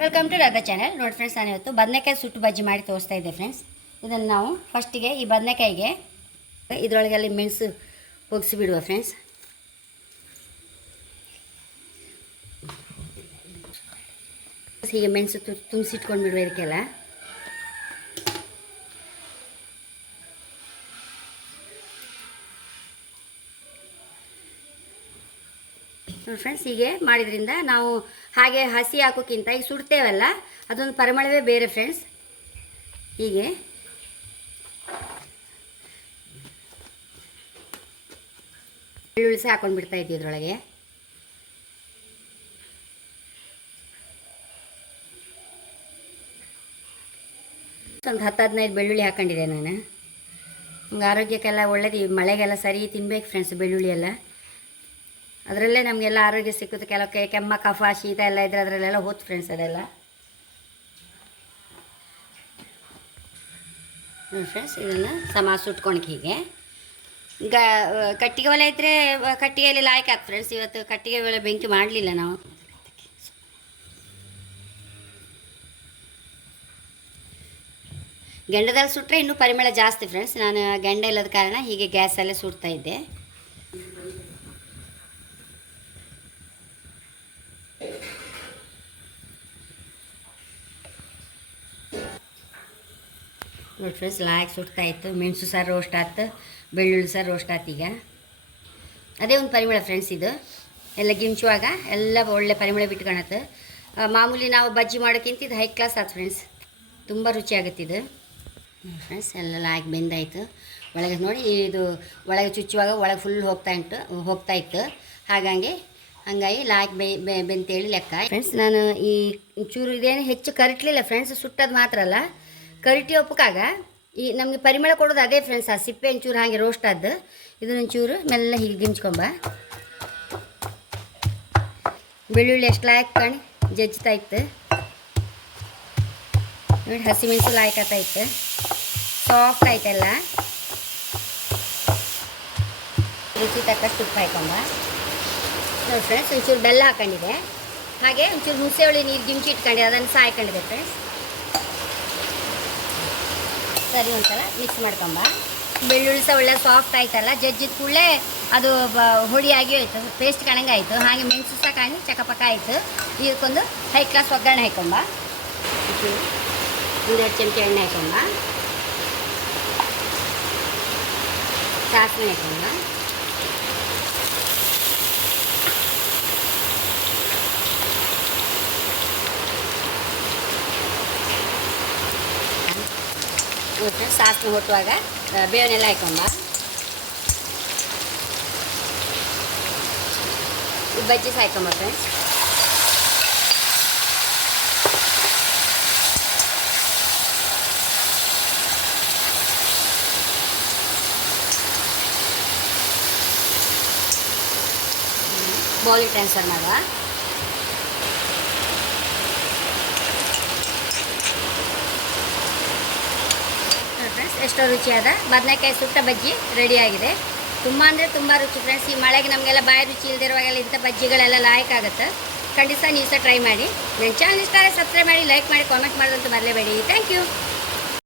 Welcome to Radha channel ನೋಡಿ friends ನಾನು ಇವತ್ತು ಬದನೆಕಾಯಿ ಸುಟ್ಟು ಬಜ್ಜಿ ಮಾಡಿ ತೋರಿಸ್ತಾ ಇದ್ದೆ ಫ್ರೆಂಡ್ಸ್ ಇದನ್ನು ನಾವು ಫಸ್ಟಿಗೆ ಈ ಬದನೆಕಾಯಿಗೆ ಇದರೊಳಗೆಲ್ಲಿ ಮೆಣಸು ಒಗ್ಸಿ ಬಿಡುವ ಫ್ರೆಂಡ್ಸ್ ಹೀಗೆ ಮೆಣಸು ತುಂಬಿಸಿಟ್ಕೊಂಡು ಬಿಡುವ ಇದಕ್ಕೆಲ್ಲ. ನೋಡಿ ಫ್ರೆಂಡ್ಸ್ ಹೀಗೆ ಮಾಡಿದ್ರಿಂದ ನಾವು ಹಾಗೆ ಹಸಿ ಹಾಕೋಕ್ಕಿಂತ ಈಗ ಸುಡ್ತೇವಲ್ಲ, ಅದೊಂದು ಪರಿಮಳವೇ ಬೇರೆ ಫ್ರೆಂಡ್ಸ್ ಹೀಗೆ. ಬೆಳ್ಳುಳ್ಳಿ ಸಹ ಹಾಕೊಂಡು ಬಿಡ್ತಾ ಇದ್ದೀವಿ ಇದರೊಳಗೆ. ಒಂದು ಹತ್ತು ಹದಿನೈದು ಬೆಳ್ಳುಳ್ಳಿ ಹಾಕೊಂಡಿದ್ದೆ ನಾನು. ಆರೋಗ್ಯಕ್ಕೆಲ್ಲ ಒಳ್ಳೇದು ಮಳೆಗೆಲ್ಲ ಸರಿ ತಿನ್ಬೇಕು ಫ್ರೆಂಡ್ಸ್ ಬೆಳ್ಳುಳ್ಳಿ ಎಲ್ಲ. ಅದರಲ್ಲೇ ನಮಗೆಲ್ಲ ಆರೋಗ್ಯ ಸಿಕ್ಕುತ್ತೆ. ಕೆಲವು ಕೆ- ಕೆಮ್ಮ, ಕಫ, ಶೀತ ಎಲ್ಲ ಇದ್ರೆ ಅದರಲ್ಲೆಲ್ಲ ಹೋತ್ ಫ್ರೆಂಡ್ಸ್ ಅದೆಲ್ಲ. ಫ್ರೆಂಡ್ಸ್ ಇದನ್ನು ಸಮ ಸುಟ್ಕೊಂಡು ಹೀಗೆ. ಗ ಕಟ್ಟಿಗೆ ಒಲೆ ಇದ್ದರೆ ಕಟ್ಟಿಗೆಯಲ್ಲಿ ಲಾಯ್ಕ್ ಆಗ್ತದೆ ಫ್ರೆಂಡ್ಸ್ ಇವತ್ತು ಕಟ್ಟಿಗೆ ಒಲೆ ಬೆಂಕಿ ಮಾಡಲಿಲ್ಲ ನಾವು. ಗಂಡದಲ್ಲಿ ಸುಟ್ಟರೆ ಇನ್ನೂ ಪರಿಮಳ ಜಾಸ್ತಿ ಫ್ರೆಂಡ್ಸ್ ನಾನು ಗಂಡ ಇಲ್ಲದ ಕಾರಣ ಹೀಗೆ ಗ್ಯಾಸಲ್ಲೇ ಸುಡ್ತಾ ಇದ್ದೆ. ನೋಡಿ ಫ್ರೆಂಡ್ಸ್ ಲಾಯಕ್ ಸುಡ್ತಾ ಇತ್ತು, ಮೆಣಸು ಸಾರು ರೋಸ್ಟ್ ಆಯ್ತು, ಬೆಳ್ಳುಳ್ಳಿ ಸಾರು ರೋಸ್ಟ್ ಆಯ್ತು ಈಗ. ಅದೇ ಒಂದು ಪರಿಮಳ ಫ್ರೆಂಡ್ಸ್ ಇದು. ಎಲ್ಲ ಗಿಂಚುವಾಗ ಎಲ್ಲ ಒಳ್ಳೆ ಪರಿಮಳ ಬಿಟ್ಕೊಳತ್ತೆ. ಮಾಮೂಲಿ ನಾವು ಬಜ್ಜಿ ಮಾಡೋಕ್ಕಿಂತ ಇದು ಹೈ ಕ್ಲಾಸ್ ಆಯ್ತು ಫ್ರೆಂಡ್ಸ್ ತುಂಬ ರುಚಿ ಆಗುತ್ತೆ ಇದು. ಫ್ರೆಂಡ್ಸ್ ಎಲ್ಲ ಲಾಯಕ್ ಬೆಂದಾಯಿತು. ಒಳಗೆ ನೋಡಿ, ಇದು ಒಳಗೆ ಚುಚ್ಚುವಾಗ ಒಳಗೆ ಫುಲ್ ಹೋಗ್ತಾ ಉಂಟು, ಹೋಗ್ತಾ ಇತ್ತು. ಹಾಗಾಗಿ, ಹಂಗಾಗಿ ಲಾಯಕ್ ಬೆ, ಬೆ- ಬೆಂತೇಳಿ ಲೆಕ್ಕ ಫ್ರೆಂಡ್ಸ್ ನಾನು ಈ ಚೂರು ಇದೇನು ಹೆಚ್ಚು ಕರಟ್ಲಿಲ್ಲ ಫ್ರೆಂಡ್ಸ್ ಸುಟ್ಟದು ಮಾತ್ರ ಅಲ್ಲ. ಕರಿಟಿ ಒಪ್ಪಕಾಗ? ಈ ನಮಗೆ ಪರಿಮಳ ಕೊಡೋದು ಅದೇ ಫ್ರೆಂಡ್ಸ್ ಆ, ಸಿಪ್ಪೆ ಒಂಚೂರು ಹಾಗೆ ರೋಸ್ಟ್ ಆದ್ದು. ಇದನ್ನೊಂಚೂರು ಮೆಲ್ಲ ಹೀಗೆ ಗಿಂಚ್ಕೊಂಬ. ಬೆಳ್ಳುಳ್ಳಿ ಎಷ್ಟು ಲಾಯಕ್ ಕಾಣಿ, ಜಜ್ತಾ ಇತ್ತು. ನೋಡಿ, ಹಸಿಮೆಣಸು ಆತ ಇತ್ತು. ಸಾಫ್ಟ್ ಆಯ್ತಲ್ಲ ರುಚಿ ತಕ್ಕಷ್ಟು ಉಪ್ಪು ಹಾಕೊಂಬ. ನೋಡಿ ಫ್ರೆಂಡ್ಸ್ ಒಂಚೂರು ಬೆಲ್ಲ ಹಾಕೊಂಡಿದೆ ಹಾಗೆ ಒಂಚೂರು ಹುಣಸೆ ಹುಳಿ ನೀರು ಗಿಂಚಿ ಇಟ್ಕೊಂಡಿದೆ ಅದನ್ನು ಸಹ ಹಾಕೊಂಡಿದೆ ಫ್ರೆಂಡ್ಸ್ ಸರಿ ಒಂದ್ಸಲ ಮಿಕ್ಸ್ ಮಾಡ್ಕೊಂಬ. ಬೆಳ್ಳುಳ್ಳಿ ಸಹ ಒಳ್ಳೆ ಸಾಫ್ಟ್ ಆಯ್ತಲ್ಲ ಜಜ್ಜಿದ ಕೂಡಲೇ ಅದು ಹುಡಿಯಾಗಿ ಹೋಯ್ತು ಪೇಸ್ಟ್ ಕಾಣಂಗೆ ಆಯಿತು. ಹಾಗೆ ಮೆಣಸು ಸಹ ಕಾಣಿ, ಚಕಪಕ ಆಯಿತು. ಇದಕ್ಕೊಂದು ಹೈ ಕ್ಲಾಸ್ ಒಗ್ಗರಣೆ ಹಾಕೊಂಬ. ಒಂದೆರಡು ಚಮಚ ಎಣ್ಣೆ ಹಾಕೊಂಬ. ಸಾಸಿವೆ ಹಾಕೊಂಬ. ಮತ್ತು ಸಾಸಿವೆ ಹೊಟ್ಟುವಾಗ ಬೇವನ್ನೆಲ್ಲ ಹಾಕೊಂಬ ಈ ಬಜ್ಜಿ ಸಹ ಹಾಕೊಂಬ ಫ್ರೆಂಡ್ಸ್ ಬೌಲಿಗೆ ಟ್ರಾನ್ಸ್ಫರ್ ಮಾಡುವ ಎಷ್ಟೋ ರುಚಿಯಾದ ಬದನೆಕಾಯಿ ಸುಟ್ಟ ಬಜ್ಜಿ ರೆಡಿಯಾಗಿದೆ ತುಂಬ ಅಂದರೆ ತುಂಬ ರುಚಿ ಫ್ರೆಂಡ್ಸ್ ಈ ಮಳೆಗೆ ನಮಗೆಲ್ಲ ಬಾಯಿ ರುಚಿ ಇಲ್ದಿರುವಾಗೆಲ್ಲ ಇಂಥ ಬಜ್ಜಿಗಳೆಲ್ಲ ಲಾಯಕ್ ಆಗುತ್ತೆ. ಖಂಡಿತ ನೀವು ಸಹ ಟ್ರೈ ಮಾಡಿ. ನನ್ನ ಚಾನಲ್ ಇಷ್ಟ ಸಬ್ಸ್ಕ್ರೈಬ್ ಮಾಡಿ ಲೈಕ್ ಮಾಡಿ ಕಾಮೆಂಟ್ ಮಾಡೋದಂತೂ ಬರಲೇಬೇಡಿ ಥ್ಯಾಂಕ್ ಯು